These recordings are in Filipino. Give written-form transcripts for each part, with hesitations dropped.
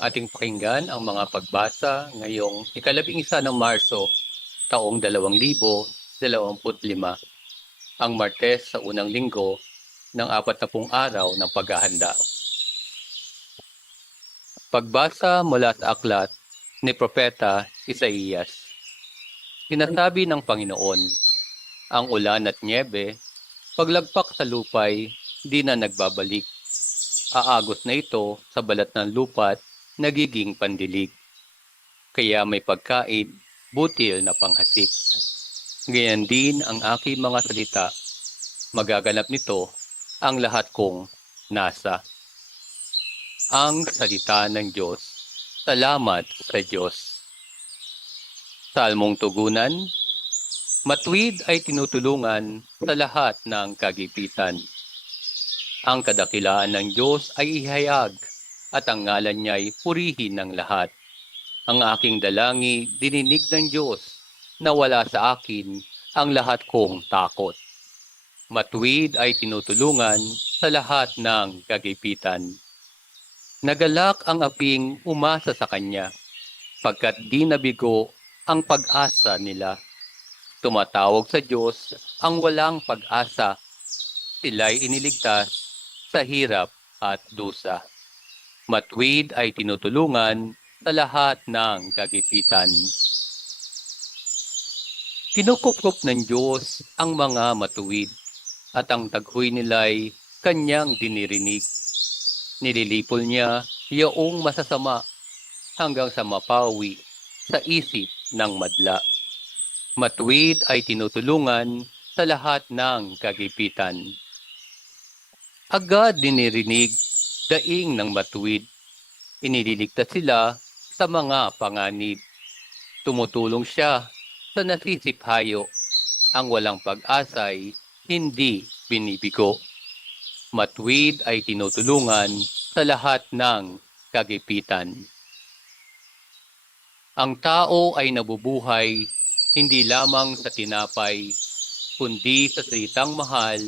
Ating pakinggan ang mga pagbasa ngayong ika-11 ng Marso, taong 2025, ang Martes sa unang linggo ng 40 araw ng paghahanda. Pagbasa mula sa aklat ni Propeta Isaías. Sinasabi ng Panginoon, ang ulan at nyebe, paglagpak sa lupay, di na nagbabalik. Aagos na ito sa balat ng lupa't nagiging pandilig. Kaya may pagkain, butil na panghasik. Ganyan din ang aking mga salita. Magaganap nito ang lahat kong nasa. Ang salita ng Diyos. Salamat sa Diyos. Salmong tugunan. Matuwid ay tinutulungan sa lahat ng kagipitan. Ang kadakilaan ng Diyos ay ihayag at ang ngalan niya'y purihin ng lahat. Ang aking dalangi dininig ng Diyos na wala sa akin ang lahat kong takot. Matuwid ay tinutulungan sa lahat ng kagipitan. Nagalak ang aping umasa sa kanya, pagkat di nabigo ang pag-asa nila. Tumatawag sa Diyos ang walang pag-asa. Sila'y iniligtas sa hirap at dusa. Matuwid ay tinutulungan sa lahat ng kagipitan. Kinukukup ng Diyos ang mga matuwid at ang taghoy nila'y kanyang dinirinig. Nililipol niya yaong masasama hanggang sa mapawi sa isip ng madla. Matuwid ay tinutulungan sa lahat ng kagipitan. Agad dinirinig daing ng matuwid. Iniligtas sila sa mga panganib. Tumutulong siya sa nasisiphayo. Ang walang pag-asa'y hindi binibigo. Matuwid ay tinutulungan sa lahat ng kagipitan. Ang tao ay nabubuhay hindi lamang sa tinapay, kundi sa salitang mahal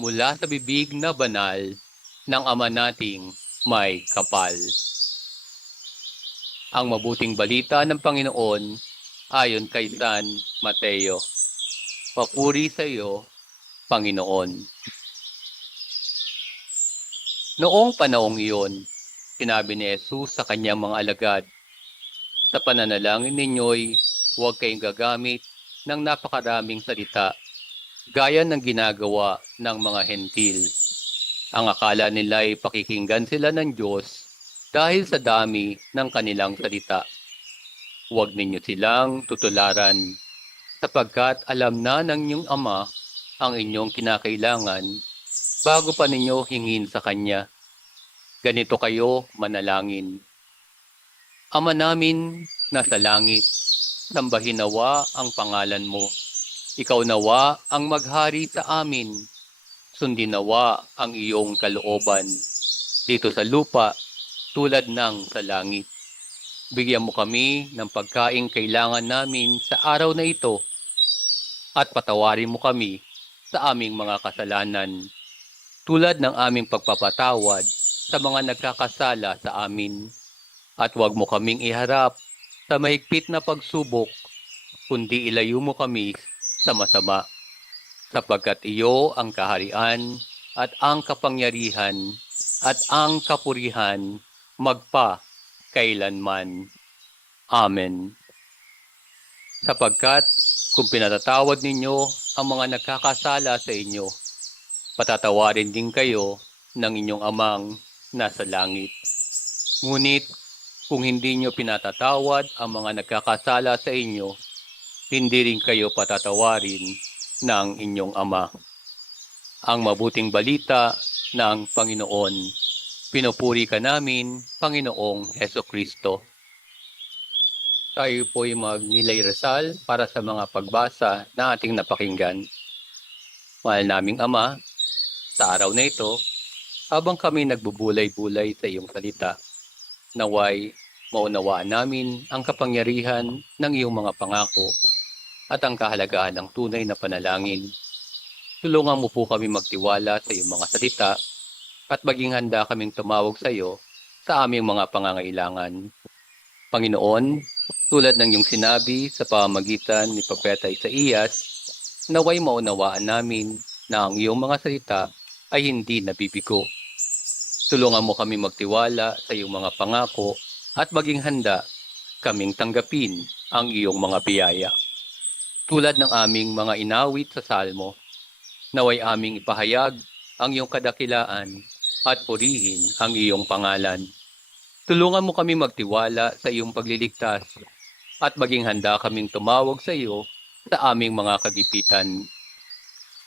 mula sa bibig na banal ng Ama nating may kapal. Ang mabuting balita ng Panginoon ayon kay San Mateo. Papuri sa iyo, Panginoon. Noong panahong iyon, sinabi ni Jesus sa kanyang mga alagad, sa pananalangin ninyo'y huwag kayong gagamit ng napakaraming salita, gaya ng ginagawa ng mga hentil. Ang akala nila'y pakikinggan sila ng Diyos dahil sa dami ng kanilang salita. Huwag ninyo silang tutularan, sapagkat alam na ng inyong Ama ang inyong kinakailangan bago pa ninyo hingin sa Kanya. Ganito kayo manalangin. Ama namin nasa langit, sambahin nawa ang pangalan mo. Ikaw nawa ang maghari sa amin. Sundin nawa ang iyong kalooban dito sa lupa tulad ng sa langit. Bigyan mo kami ng pagkaing kailangan namin sa araw na ito at patawarin mo kami sa aming mga kasalanan tulad ng aming pagpapatawad sa mga nagkakasala sa amin. At huwag mo kaming iharap sa mahigpit na pagsubok, kundi ilayo mo kami sa masama. Sapagkat iyo ang kaharian at ang kapangyarihan at ang kapurihan magpa kailanman. Amen. Sapagkat kung pinatatawad ninyo ang mga nagkakasala sa inyo, patatawarin din kayo ng inyong amang nasa langit. Ngunit kung hindi nyo pinatatawad ang mga nagkakasala sa inyo, hindi rin kayo patatawarin ng inyong Ama. Ang mabuting balita ng Panginoon. Pinupuri ka namin, Panginoong Hesukristo. Tayo po'y magnilay rasal para sa mga pagbasa na ating napakinggan. Mahal naming Ama, sa araw na ito, habang kami nagbubulay-bulay sa iyong salita, naway maunawaan namin ang kapangyarihan ng iyong mga pangako at ang kahalagahan ng tunay na panalangin. Tulungan mo po kami magtiwala sa iyong mga salita at maging handa kaming tumawag sa iyo sa aming mga pangangailangan. Panginoon, tulad ng iyong sinabi sa pamamagitan ni Propeta Isaías, naway maunawaan namin na ang iyong mga salita ay hindi nabibigo. Tulungan mo kami magtiwala sa iyong mga pangako at maging handa kaming tanggapin ang iyong mga biyaya. Tulad ng aming mga inawit sa salmo, naway aming ipahayag ang iyong kadakilaan at purihin ang iyong pangalan. Tulungan mo kami magtiwala sa iyong pagliligtas at maging handa kaming tumawag sa iyo sa aming mga kagipitan.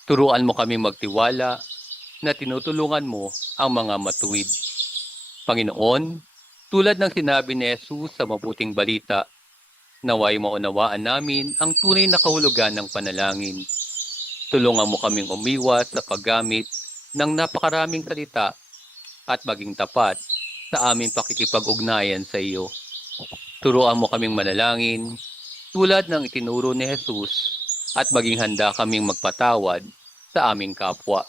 Turuan mo kami magtiwala na tinutulungan mo ang mga matuwid. Panginoon, tulad ng sinabi ni Jesus sa mabuting balita, naway maunawaan namin ang tunay na kahulugan ng panalangin. Tulungan mo kaming umiwas sa paggamit ng napakaraming salita at maging tapat sa aming pakikipag-ugnayan sa iyo. Turuan mo kaming manalangin tulad ng itinuro ni Jesus at maging handa kaming magpatawad sa aming kapwa.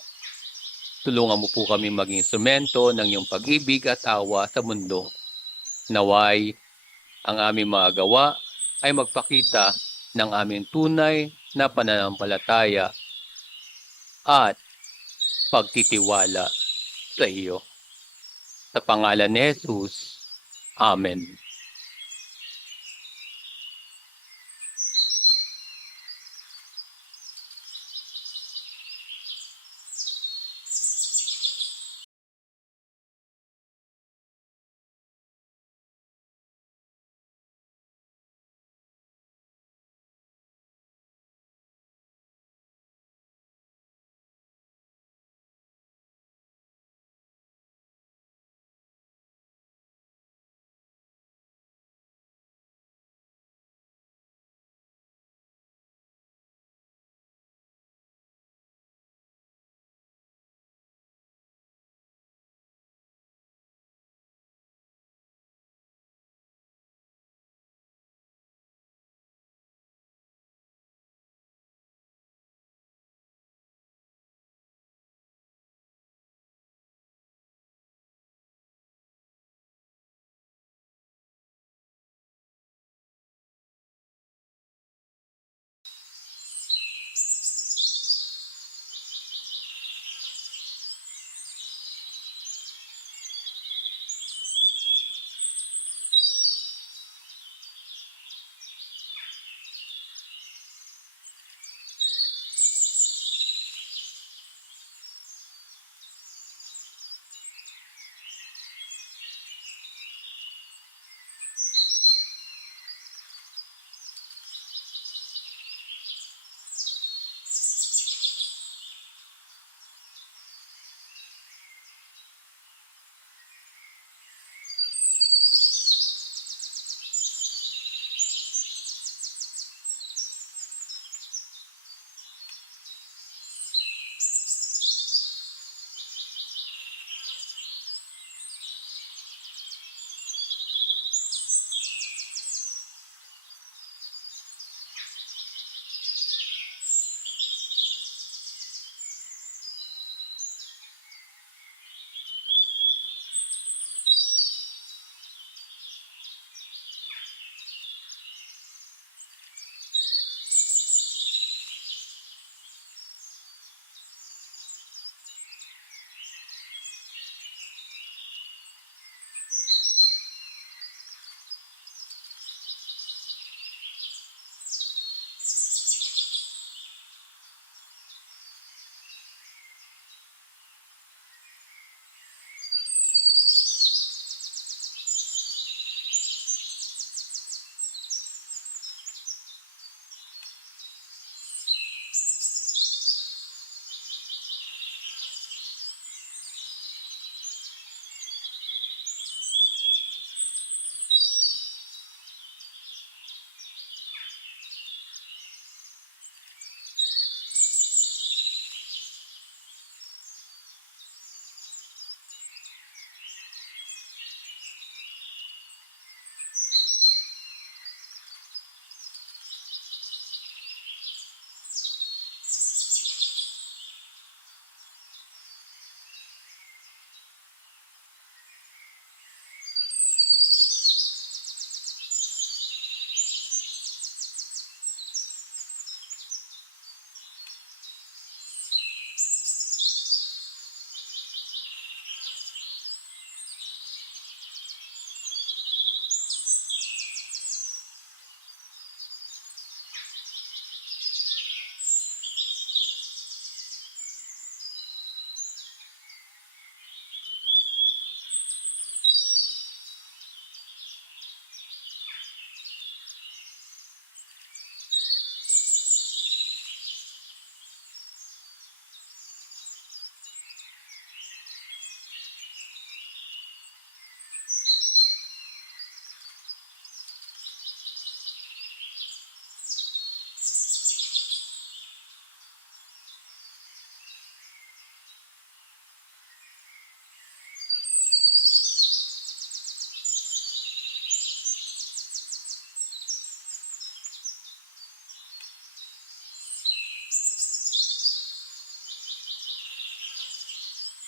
Tulungan mo po kami maging instrumento ng iyong pag-ibig at awa sa mundo. Naway, ang aming mga gawa ay magpakita ng aming tunay na pananampalataya at pagtitiwala sa iyo. Sa pangalan ni Jesus, Amen.